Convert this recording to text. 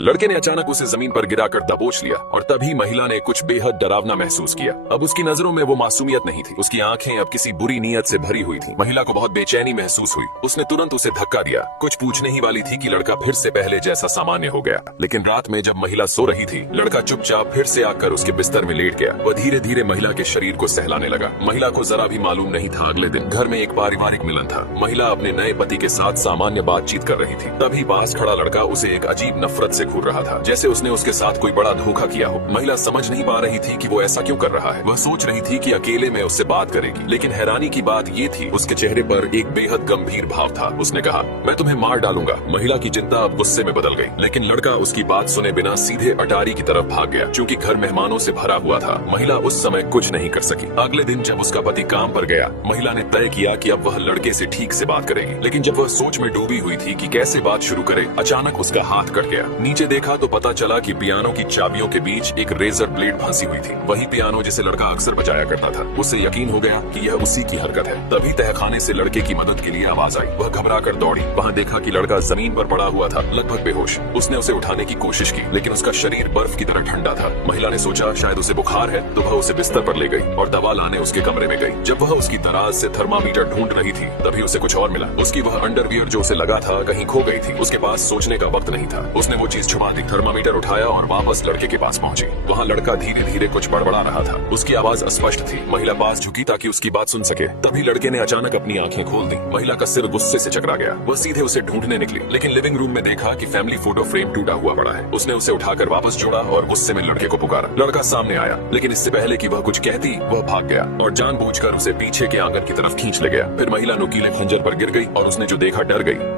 लड़के ने अचानक उसे जमीन पर गिराकर दबोच लिया और तभी महिला ने कुछ बेहद डरावना महसूस किया। अब उसकी नजरों में वो मासूमियत नहीं थी, उसकी आंखें अब किसी बुरी नीयत से भरी हुई थीं। महिला को बहुत बेचैनी महसूस हुई। उसने तुरंत उसे धक्का दिया। कुछ पूछने ही वाली थी कि लड़का फिर से पहले जैसा सामान्य हो गया। लेकिन रात में जब महिला सो रही थी, लड़का चुपचाप फिर से आकर उसके बिस्तर में लेट गया। वह धीरे धीरे महिला के शरीर को सहलाने लगा। महिला को जरा भी मालूम नहीं था अगले दिन घर में एक पारिवारिक मिलन था। महिला अपने नए पति के साथ सामान्य बातचीत कर रही थी, तभी पास खड़ा लड़का उसे एक अजीब नफरत से घूर रहा था, जैसे उसने उसके साथ कोई बड़ा धोखा किया हो। महिला समझ नहीं पा रही थी कि वो ऐसा क्यों कर रहा है। वह सोच रही थी कि अकेले में उससे बात करेगी, लेकिन हैरानी की बात ये थी उसके चेहरे पर एक बेहद गंभीर भाव था। उसने कहा, मैं तुम्हें मार डालूंगा। महिला की चिंता अब गुस्से में बदल गई, लेकिन लड़का उसकी बात सुने बिना सीधे अटारी की तरफ भाग गया। क्योंकि घर मेहमानों से भरा हुआ था, महिला उस समय कुछ नहीं कर सकी। अगले दिन जब उसका पति काम पर गया, महिला ने तय किया कि अब वह लड़के से ठीक से बात करेगी। लेकिन जब वह सोच में डूबी हुई थी कि कैसे बात शुरू करे, अचानक उसका हाथ कट गया। नीचे देखा तो पता चला कि पियानो की चाबियों के बीच एक रेजर ब्लेड फंसी हुई थी। वही पियानो जिसे लड़का अक्सर बजाया करता था। उसे यकीन हो गया कि यह उसी की हरकत है। तभी तहखाने से लड़के की मदद के लिए आवाज आई। वह घबरा कर दौड़ी। वहाँ देखा कि लड़का जमीन पर पड़ा हुआ था, लगभग बेहोश। उसने उसे उठाने की कोशिश की, लेकिन उसका शरीर बर्फ की तरह ठंडा था। महिला ने सोचा शायद उसे बुखार है, तो वह उसे बिस्तर पर ले गई और दवा लाने उसके कमरे में गई। जब वह उसकी दराज से थर्मामीटर ढूंढ रही थी, तभी उसे कुछ और मिला। उसकी वह अंडरवियर जो उसे लगा था कहीं खो गई थी। उसके पास सोचने का वक्त नहीं था। उसने वो चीज छुपा दी। थर्मामीटर उठाया और वापस लड़के के पास पहुंची। वहाँ लड़का धीरे धीरे कुछ बड़बड़ा रहा था। उसकी आवाज अस्पष्ट थी। महिला पास झुकी ताकि उसकी बात सुन सके। तभी लड़के ने अचानक अपनी आंखें खोल दी। महिला का सिर गुस्से से चकरा गया। वह सीधे उसे ढूंढने निकली, लेकिन लिविंग रूम में देखा कि फैमिली फोटो फ्रेम टूटा हुआ पड़ा है। उसने उसे उठाकर वापस जोड़ा और गुस्से में लड़के को पुकारा। लड़का सामने आया, लेकिन इससे पहले कि वह कुछ कहती, वह भाग गया और जानबूझकर उसे पीछे के आंगन की तरफ खींच ले गया। फिर महिला नुकीले खंजर पर गिर गई और उसने जो देखा डर गई।